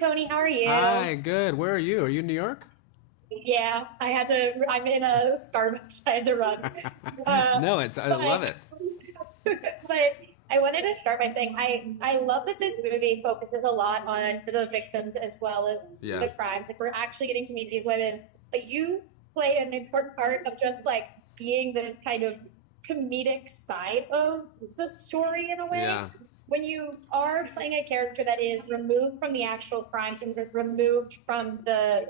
Tony. How are you? Hi, good. Where are you? Are you in New York? Yeah, I had to. I'm in a Starbucks. I had to run. Uh, No, I love but it. but I wanted to start by saying I love that this movie focuses a lot on the victims as well as Yeah. the crimes. Like we're actually getting to meet these women, but you play an important part of just like being this kind of comedic side of the story in a way. Yeah. When you are playing a character that is removed from the actual crimes and removed from the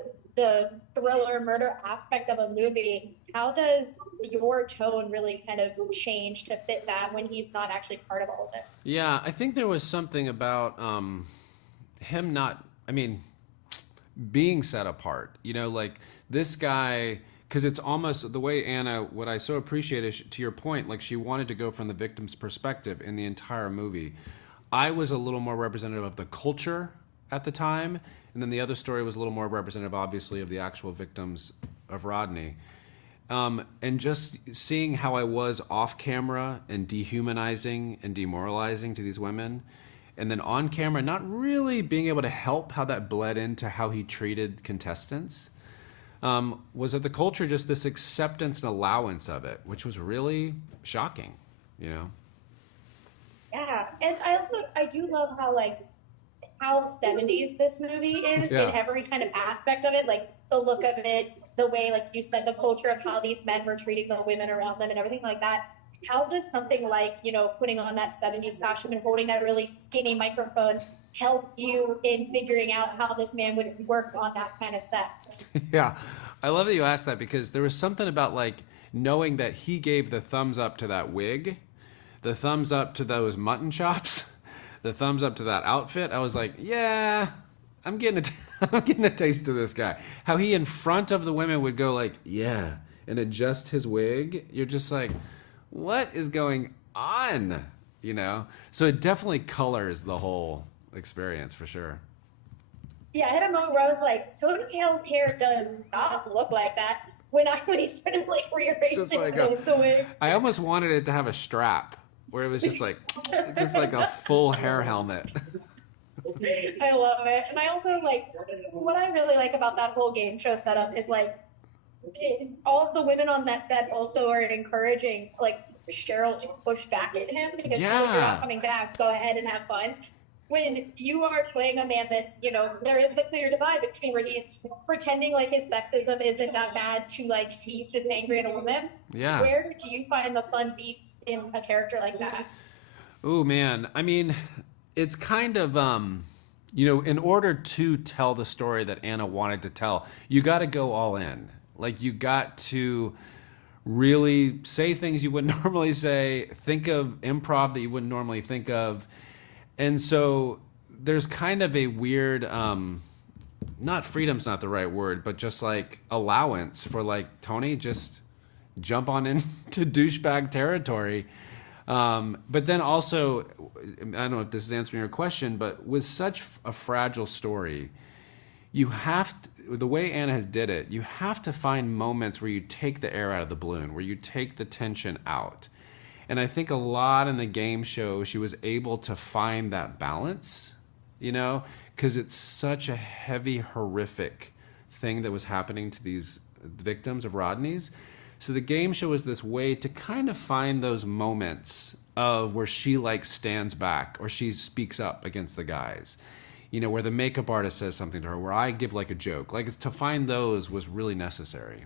thriller murder aspect of a movie, how does your tone really kind of change to fit that when he's not actually part of all of it? Yeah, I think there was something about him not, I mean, being set apart. Like this guy, because it's almost the way Anna, what I so appreciate is, to your point, like she wanted to go from the victim's perspective in the entire movie. I was a little more representative of the culture at the time, and then the other story was a little more representative, obviously, of the actual victims of Rodney. And just seeing how I was off camera and dehumanizing and demoralizing to these women, and then on camera, not really being able to help how that bled into how he treated contestants, was that the culture just this acceptance and allowance of it, which was really shocking, you know? Yeah, and I do love how like how 70s this movie is in Yeah. every kind of aspect of it, like the look of it, the way, like you said, the culture of how these men were treating the women around them and everything like that. How does something like, putting on that 70s costume and holding that really skinny microphone help you in figuring out how this man would work on that kind of set? Yeah. I love that you asked that because there was something about like knowing that he gave the thumbs up to that wig, the thumbs up to those mutton chops, the thumbs up to that outfit. I was like, yeah, I'm getting I'm getting a taste of this guy. How he in front of the women would go like, yeah, and adjust his wig. You're just like, what is going on? So it definitely colors the whole experience for sure. Yeah, I had a moment where I was like, Tony Hale's hair does not look like that when he started like Just rearranging like the wig. I almost wanted it to have a strap where it was just like a full hair helmet. I love it. And I also like what I really like about that whole game show setup is like all of the women on that set also are encouraging like Cheryl to push back at him because she's like, you're not Yeah. coming back, go ahead and have fun. When you are playing a man that, there is the clear divide between where he's pretending like his sexism isn't that bad to like he's just angry at a woman. Yeah. Where do you find the fun beats in a character like that? Oh man. I mean, it's kind of in order to tell the story that Anna wanted to tell, you got to go all in. Like you got to really say things you wouldn't normally say, think of improv that you wouldn't normally think of. And so there's kind of a weird not freedom's not the right word, but just like allowance for like Tony just jump on into douchebag territory. But then also, I don't know if this is answering your question, but with such a fragile story, you have to, the way Anna has did it, you have to find moments where you take the air out of the balloon, where you take the tension out. And I think a lot in the game show, she was able to find that balance, because it's such a heavy, horrific thing that was happening to these victims of Rodney's. So the game show is this way to kind of find those moments of where she like stands back or she speaks up against the guys, where the makeup artist says something to her, where I give like a joke. Like to find those was really necessary.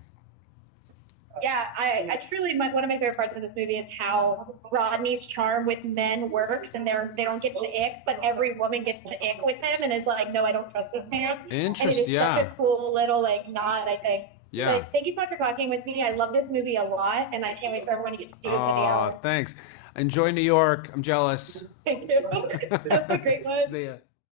Yeah, I truly one of my favorite parts of this movie is how Rodney's charm with men works, and they don't get the ick, but every woman gets the ick with him, and is like, no, I don't trust this man, and it is such Yeah. a cool little like nod, I think. Yeah. But thank you so much for talking with me. I love this movie a lot, and I can't wait for everyone to get to see it in Oh, video. thanks. Enjoy New York. I'm jealous. Thank you. Have a great one. See ya.